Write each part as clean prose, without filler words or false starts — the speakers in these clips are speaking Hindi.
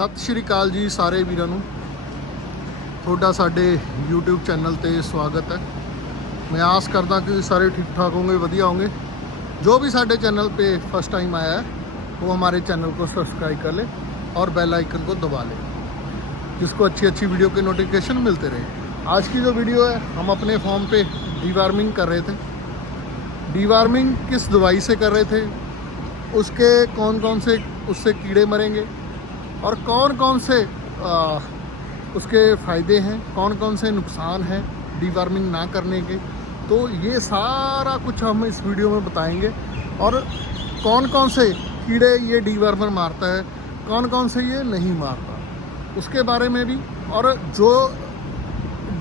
ਸਤਿ ਸ਼੍ਰੀ ਅਕਾਲ ਜੀ ਸਾਰੇ ਵੀਰਾਂ ਨੂੰ। ਤੁਹਾਡਾ ਸਾਡੇ YouTube चैनल पे स्वागत है। मैं आस करदा कि सारे ठीक ठाक होंगे, वधिया होंगे। जो भी साडे चैनल पे फर्स्ट टाइम आया है वो हमारे चैनल को सब्सक्राइब कर ले और बेल आइकन को दबा ले, जिसको अच्छी अच्छी वीडियो के नोटिफिकेशन मिलते रहे। आज की जो वीडियो है, हम अपने फॉर्म पे डीवार्मिंग कर रहे थे। डीवार्मिंग किस दवाई से कर रहे थे, उसके कौन कौन से उससे कीड़े मरेंगे और कौन कौन से उसके फ़ायदे हैं, कौन कौन से नुकसान हैं डीवार्मिंग ना करने के। तो ये सारा कुछ हम इस वीडियो में बताएंगे। और कौन कौन से कीड़े ये डीवार्मर मारता है, कौन कौन से ये नहीं मारता, उसके बारे में भी। और जो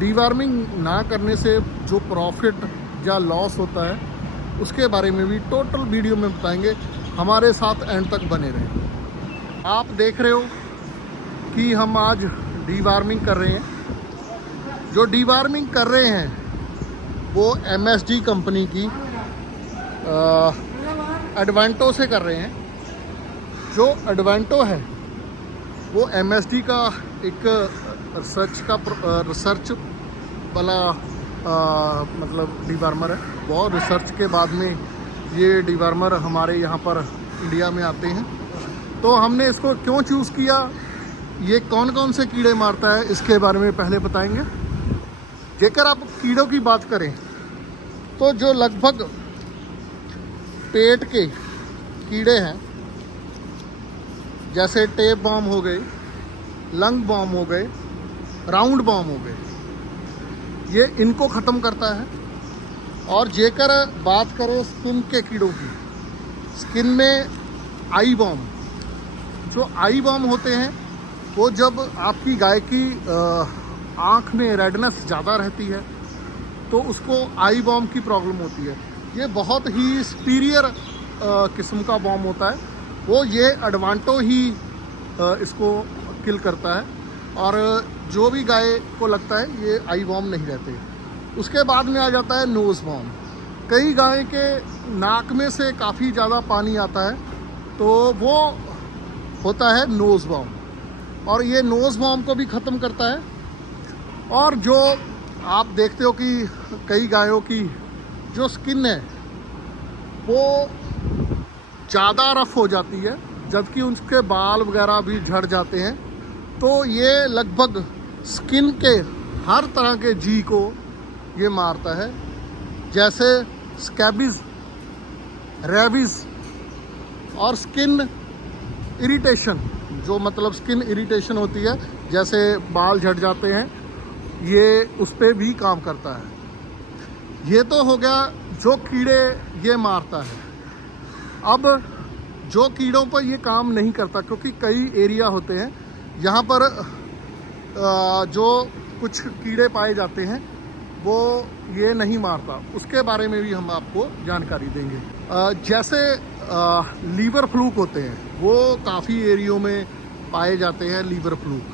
डीवार्मिंग ना करने से जो प्रॉफिट या लॉस होता है, उसके बारे में भी टोटल वीडियो में बताएंगे। हमारे साथ एंड तक बने रहें। आप देख रहे हो कि हम आज डीवार्मिंग कर रहे हैं। जो डीवार्मिंग कर रहे हैं वो MSD कंपनी की एडवेंटो से कर रहे हैं। जो एडवेंटो है वो MSD का एक रिसर्च वाला मतलब डीवार्मर है। बहुत रिसर्च के बाद में ये डीवार्मर हमारे यहाँ पर इंडिया में आते हैं। तो हमने इसको क्यों चूज़ किया, ये कौन कौन से कीड़े मारता है, इसके बारे में पहले बताएंगे। जेकर आप कीड़ों की बात करें तो जो लगभग पेट के कीड़े हैं, जैसे टेप बॉम हो गए, लंग बॉम हो गए, राउंड बॉम हो गए, ये इनको ख़त्म करता है। और जेकर बात करें स्किन के कीड़ों की, स्किन में आई बॉम, जो आई बॉम होते हैं वो जब आपकी गाय की आँख में रेडनेस ज़्यादा रहती है तो उसको आई बॉम की प्रॉब्लम होती है। ये बहुत ही सुपीरियर किस्म का बॉम होता है। वो ये एडवांटो ही इसको किल करता है। और जो भी गाय को लगता है ये आई बॉम नहीं रहते। उसके बाद में आ जाता है नोज़ बॉम। कई गाय के नाक में से काफ़ी ज़्यादा पानी आता है तो वो होता है नोज़ बॉम, और ये नोज़ बॉम को भी ख़त्म करता है। और जो आप देखते हो कि कई गायों की जो स्किन है वो ज़्यादा रफ़ हो जाती है, जबकि उनके बाल वगैरह भी झड़ जाते हैं। तो ये लगभग स्किन के हर तरह के जी को ये मारता है, जैसे स्कैबिज़, रेबीज़ और स्किन इरिटेशन। जो मतलब स्किन इरिटेशन होती है, जैसे बाल झड़ जाते हैं, ये उस पर भी काम करता है। ये तो हो गया जो कीड़े ये मारता है। अब जो कीड़ों पर ये काम नहीं करता, क्योंकि कई एरिया होते हैं यहाँ पर जो कुछ कीड़े पाए जाते हैं वो ये नहीं मारता, उसके बारे में भी हम आपको जानकारी देंगे। जैसे लीवर फ्लूक होते हैं, वो काफ़ी एरियो में पाए जाते हैं। लीवर फ्लूक,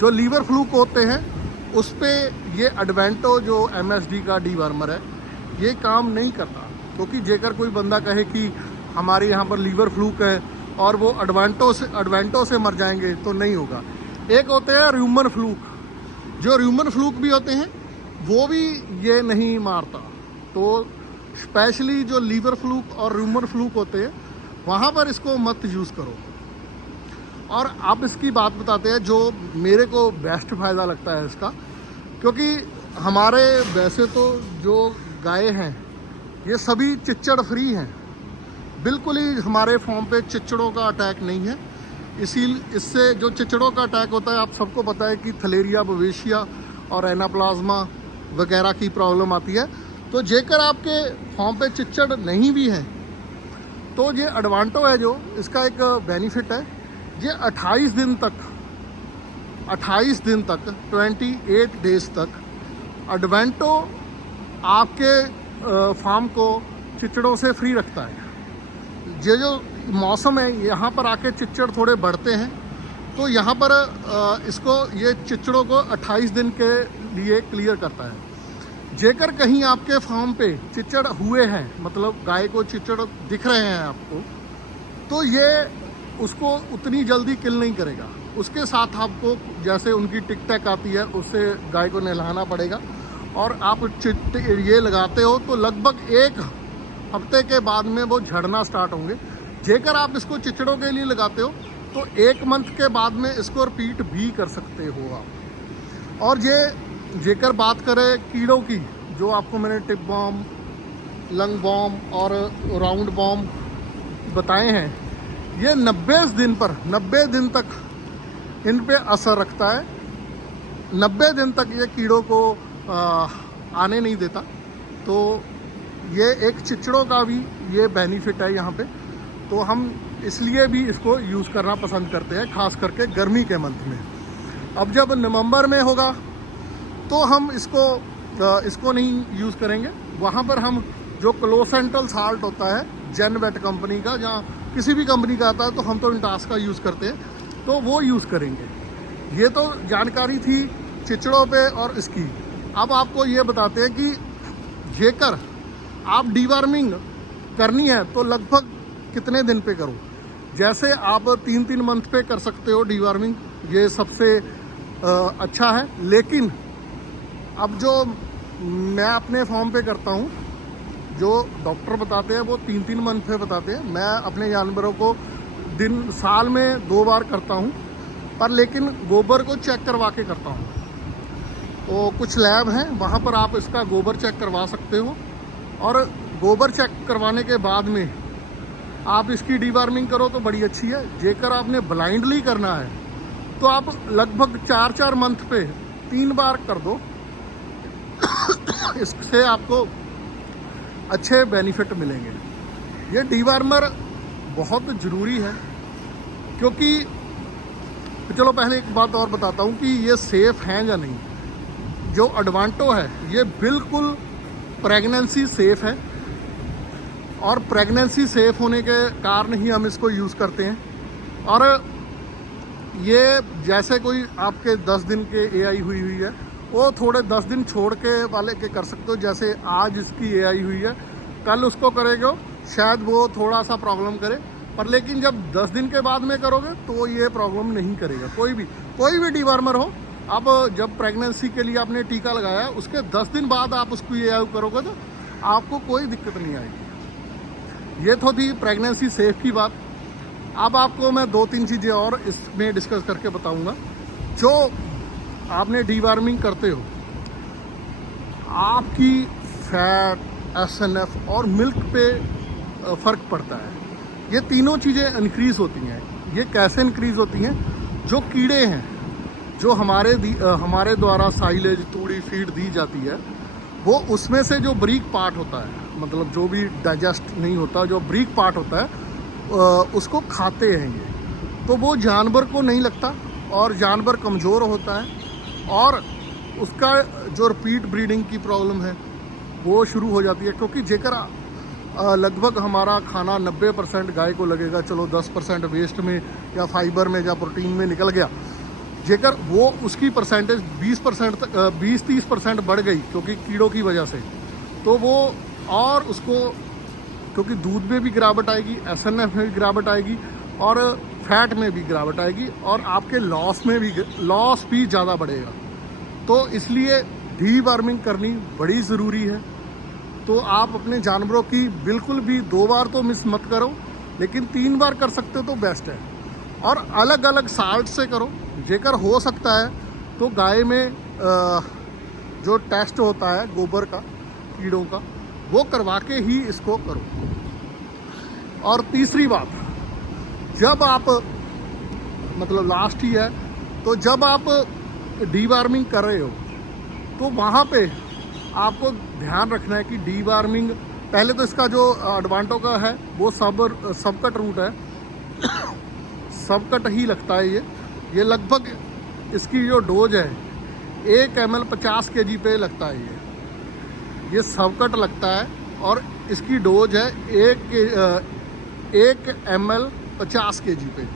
जो लीवर फ्लूक होते हैं उस पे ये एडवेंटो जो MSD का डीवार्मर है ये काम नहीं करता। क्योंकि जेकर कोई बंदा कहे कि हमारे यहाँ पर लीवर फ्लूक है और वो एडवेंटो से मर जाएंगे, तो नहीं होगा। एक होते हैं र्यूमन फ्लूक, जो र्यूमन फ्लूक भी होते हैं वो भी ये नहीं मारता। तो स्पेशली जो लीवर फ्लूक और र्यूमन फ्लूक होते हैं वहाँ पर इसको मत यूज़ करो। और अब इसकी बात बताते हैं जो मेरे को बेस्ट फ़ायदा लगता है इसका। क्योंकि हमारे वैसे तो जो गाय हैं ये सभी चिच्चड़ फ्री हैं, बिल्कुल ही हमारे फॉर्म पे चिच्चड़ों का अटैक नहीं है। इससे जो चिच्चड़ों का अटैक होता है, आप सबको पता है कि थलेरिया, बवेशिया और एनाप्लाज्मा वगैरह की प्रॉब्लम आती है। तो जेकर आपके फॉर्म पे चिच्चड़ नहीं भी हैं तो ये एडवांटो है, जो इसका एक बेनिफिट है, ये 28 दिन तक 28 डेज़ तक एडवेंटो आपके फार्म को चिच्चड़ों से फ्री रखता है। ये जो मौसम है, यहाँ पर आके चिच्चड़ थोड़े बढ़ते हैं, तो यहाँ पर इसको ये चिच्चड़ों को 28 दिन के लिए क्लियर करता है। जेकर कहीं आपके फार्म पे चिच्चड़ हुए हैं, मतलब गाय को चिच्चड़ दिख रहे हैं आपको, तो ये उसको उतनी जल्दी किल नहीं करेगा। उसके साथ आपको जैसे उनकी टिक टैक आती है उससे गाय को नहलाना पड़ेगा। और आप ये लगाते हो तो लगभग 1 हफ्ते के बाद में वो झड़ना स्टार्ट होंगे। जेकर आप इसको चिचड़ों के लिए लगाते हो तो 1 मंथ के बाद में इसको रिपीट भी कर सकते हो आप। और ये जेकर बात करें कीड़ों की, जो आपको मैंने टिप बॉम, लंग बॉम और राउंड बॉम बताए हैं, ये 90 दिन तक इन पे असर रखता है। 90 दिन तक ये कीड़ों को आने नहीं देता। तो ये एक चिचड़ों का भी ये बेनिफिट है यहाँ पे। तो हम इसलिए भी इसको यूज़ करना पसंद करते हैं, खास करके गर्मी के मंथ में। अब जब नवंबर में होगा तो हम इसको नहीं यूज़ करेंगे। वहाँ पर हम जो क्लोसेंटल साल्ट होता है जेनवेट कंपनी का, जहाँ किसी भी कंपनी का आता है, तो हम तो इंटास का यूज़ करते हैं, तो वो यूज़ करेंगे। ये तो जानकारी थी चिचड़ों पे और इसकी। अब आपको ये बताते हैं कि जेकर आप डीवार्मिंग करनी है तो लगभग कितने दिन पे करो। जैसे आप 3 मंथ पे कर सकते हो डीवार्मिंग, ये सबसे अच्छा है। लेकिन अब जो मैं अपने फॉर्म पे करता हूँ, जो डॉक्टर बताते हैं वो 3 मंथ पे बताते हैं। मैं अपने जानवरों को साल में 2 बार करता हूँ, पर लेकिन गोबर को चेक करवा के करता हूँ। तो कुछ लैब हैं, वहाँ पर आप इसका गोबर चेक करवा सकते हो। और गोबर चेक करवाने के बाद में आप इसकी डीवार्मिंग करो तो बड़ी अच्छी है। जेकर आपने ब्लाइंडली करना है तो आप लगभग 4 मंथ पे 3 बार कर दो। इससे आपको अच्छे बेनिफिट मिलेंगे। ये डीवार्मर बहुत ज़रूरी है, क्योंकि चलो पहले एक बात और बताता हूँ कि ये सेफ़ हैं या नहीं। जो अडवांटो है ये बिल्कुल प्रेगनेंसी सेफ़ है, और प्रेगनेंसी सेफ़ होने के कारण ही हम इसको यूज़ करते हैं। और ये जैसे कोई आपके 10 दिन के एआई हुई है, वो थोड़े 10 दिन छोड़ के वाले के कर सकते हो। जैसे आज इसकी एआई हुई है, कल उसको करेगा, शायद वो थोड़ा सा प्रॉब्लम करे, पर लेकिन जब 10 दिन के बाद में करोगे तो ये प्रॉब्लम नहीं करेगा। कोई भी डीवार्मर हो, अब जब प्रेगनेंसी के लिए आपने टीका लगाया, उसके 10 दिन बाद आप उसको एआई करोगे तो आपको कोई दिक्कत नहीं आएगी। ये तो थी प्रेगनेंसी सेफ की बात। अब आपको मैं 2-3 चीज़ें और इसमें डिस्कस करके बताऊंगा। जो आपने डीवार्मिंग करते हो, आपकी फैट, एसएनएफ और मिल्क पे फ़र्क पड़ता है। ये तीनों चीज़ें इंक्रीज़ होती हैं। ये कैसे इंक्रीज़ होती हैं? जो कीड़े हैं, जो हमारे द्वारा साइलेज, तूड़ी, फीड दी जाती है, वो उसमें से जो ब्रीक पार्ट होता है, मतलब जो भी डाइजेस्ट नहीं होता, जो ब्रीक पार्ट होता है, उसको खाते हैं ये। तो वो जानवर को नहीं लगता और जानवर कमज़ोर होता है, और उसका जो रिपीट ब्रीडिंग की प्रॉब्लम है वो शुरू हो जाती है। क्योंकि जेकर लगभग हमारा खाना 90% गाय को लगेगा, चलो 10% वेस्ट में या फाइबर में या प्रोटीन में निकल गया। जेकर वो उसकी परसेंटेज 20% तक 20-30% बढ़ गई क्योंकि कीड़ों की वजह से, तो वो और उसको, क्योंकि दूध में भी गिरावट आएगी, एसएनएफ में भी गिरावट आएगी और फैट में भी गिरावट आएगी, और आपके लॉस भी ज़्यादा बढ़ेगा। तो इसलिए डीवार्मिंग करनी बड़ी ज़रूरी है। तो आप अपने जानवरों की बिल्कुल भी 2 बार तो मिस मत करो, लेकिन 3 बार कर सकते हो तो बेस्ट है। और अलग अलग साल्ट से करो। जेकर हो सकता है तो गाय में जो टेस्ट होता है गोबर का, कीड़ों का, वो करवा के ही इसको करो। और तीसरी बात, जब आप, मतलब लास्ट ही है, तो जब आप डीवार्मिंग कर रहे हो तो वहाँ पे आपको ध्यान रखना है कि डीवार्मिंग, पहले तो इसका जो अडवांटो का है वो सबकट रूट है, सबकट ही लगता है ये लगभग इसकी जो डोज है 1 ml 50 kg पे लगता है। ये सबकट लगता है और इसकी डोज है 1 ml 50 kg पे।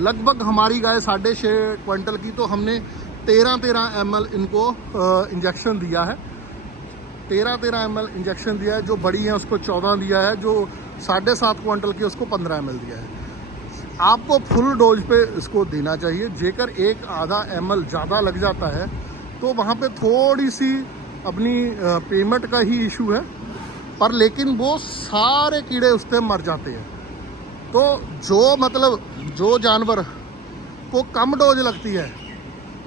लगभग हमारी गाय 6.5 क्विंटल की, तो हमने 13 ml इनको इंजेक्शन दिया है। 13 ml इंजेक्शन दिया है। जो बड़ी है उसको 14 दिया है, जो 7.5 क्विंटल की उसको 15 ml दिया है। आपको फुल डोज पे इसको देना चाहिए। जेकर 1-आधा ml ज़्यादा लग जाता है तो वहाँ पे थोड़ी सी अपनी पेमेंट का ही इशू है, पर लेकिन वो सारे कीड़े उससे मर जाते हैं। तो जो मतलब जो जानवर को कम डोज लगती है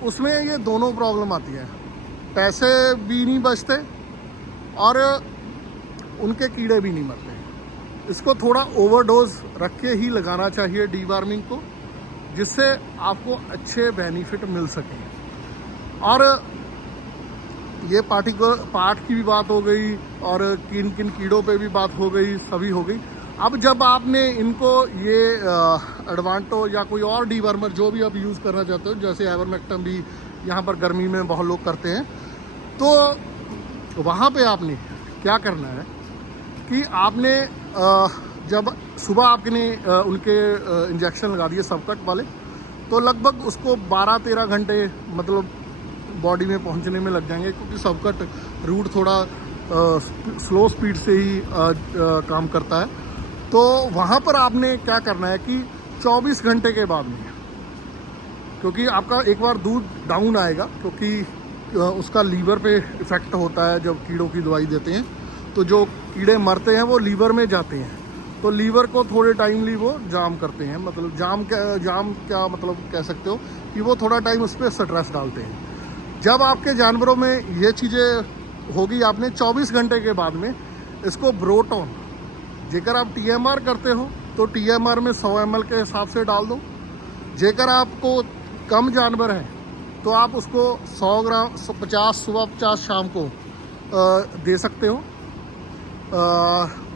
उसमें ये दोनों प्रॉब्लम आती है, पैसे भी नहीं बचते और उनके कीड़े भी नहीं मरते। इसको थोड़ा ओवरडोज रख के ही लगाना चाहिए डीवार्मिंग को, जिससे आपको अच्छे बेनिफिट मिल सकें। और ये पार्ट की भी बात हो गई और किन किन कीड़ों पे भी बात हो गई, सभी हो गई। अब जब आपने इनको ये एडवांटो या कोई और डीवर्मर जो भी आप यूज़ करना चाहते हो, जैसे आइवरमेक्टिन भी यहाँ पर गर्मी में बहुत लोग करते हैं, तो वहाँ पे आपने क्या करना है कि आपने जब सुबह आपने उनके इंजेक्शन लगा दिए सबकट वाले, तो लगभग उसको 12-13 घंटे मतलब बॉडी में पहुंचने में लग जाएंगे, क्योंकि सबकट रूट थोड़ा स्लो स्पीड से ही काम करता है। तो वहाँ पर आपने क्या करना है कि 24 घंटे के बाद में, क्योंकि आपका एक बार दूध डाउन आएगा, क्योंकि उसका लीवर पे इफ़ेक्ट होता है जब कीड़ों की दवाई देते हैं, तो जो कीड़े मरते हैं वो लीवर में जाते हैं, तो लीवर को थोड़े टाइमली वो जाम करते हैं, मतलब जाम क्या मतलब कह सकते हो कि वो थोड़ा टाइम उस पर स्ट्रेस डालते हैं। जब आपके जानवरों में ये चीज़ें होगी, आपने 24 घंटे के बाद में इसको ब्रोटोन, जेकर आप TMR करते हो तो TMR में 100 ml के हिसाब से डाल दो। जेकर आपको कम जानवर है तो आप उसको 100 ग्राम 50 सुबह 50 शाम को दे सकते हो।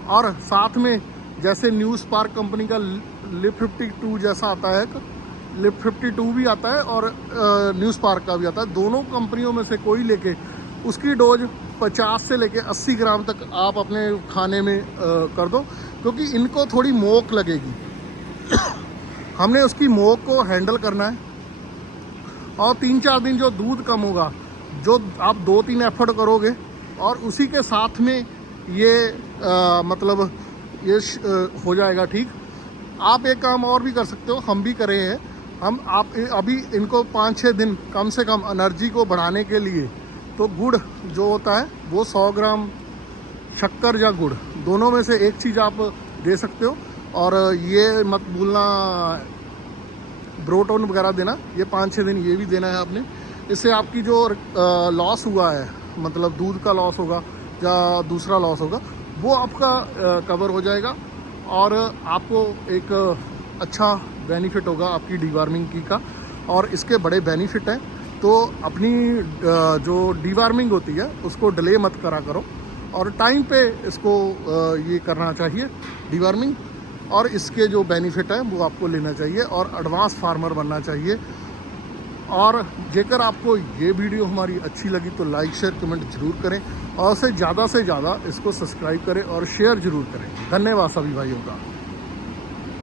और साथ में जैसे न्यू स्पार्क कंपनी का लिप 52 जैसा आता है, लिप 52 भी आता है और न्यू स्पार्क का भी आता है। दोनों कंपनियों में से कोई लेके उसकी डोज 50 से लेके 80 ग्राम तक आप अपने खाने में कर दो, क्योंकि इनको थोड़ी मोक लगेगी। हमने उसकी मोक को हैंडल करना है, और 3-4 दिन जो दूध कम होगा, जो आप 2-3 एफर्ट करोगे और उसी के साथ में ये मतलब ये हो जाएगा ठीक। आप एक काम और भी कर सकते हो, हम भी करे हैं। आप अभी इनको 5-6 दिन कम से कम एनर्जी को बढ़ाने के लिए, तो गुड़ जो होता है वो 100 ग्राम शक्कर या गुड़ दोनों में से एक चीज़ आप दे सकते हो। और ये मत भूलना ब्रोटोन वगैरह देना, ये 5-6 दिन ये भी देना है आपने। इससे आपकी जो लॉस हुआ है, मतलब दूध का लॉस होगा या दूसरा लॉस होगा, वो आपका कवर हो जाएगा और आपको एक अच्छा बेनिफिट होगा आपकी डीवार्मिंग की का। और इसके बड़े बेनिफिट हैं, तो अपनी जो डीवार्मिंग होती है उसको डिले मत करा करो, और टाइम पे इसको ये करना चाहिए डीवार्मिंग, और इसके जो बेनिफिट है वो आपको लेना चाहिए और एडवांस फार्मर बनना चाहिए। और जेकर आपको ये वीडियो हमारी अच्छी लगी तो लाइक शेयर कमेंट जरूर करें, और से ज़्यादा इसको सब्सक्राइब करें और शेयर ज़रूर करें। धन्यवाद सभी भाइयों का।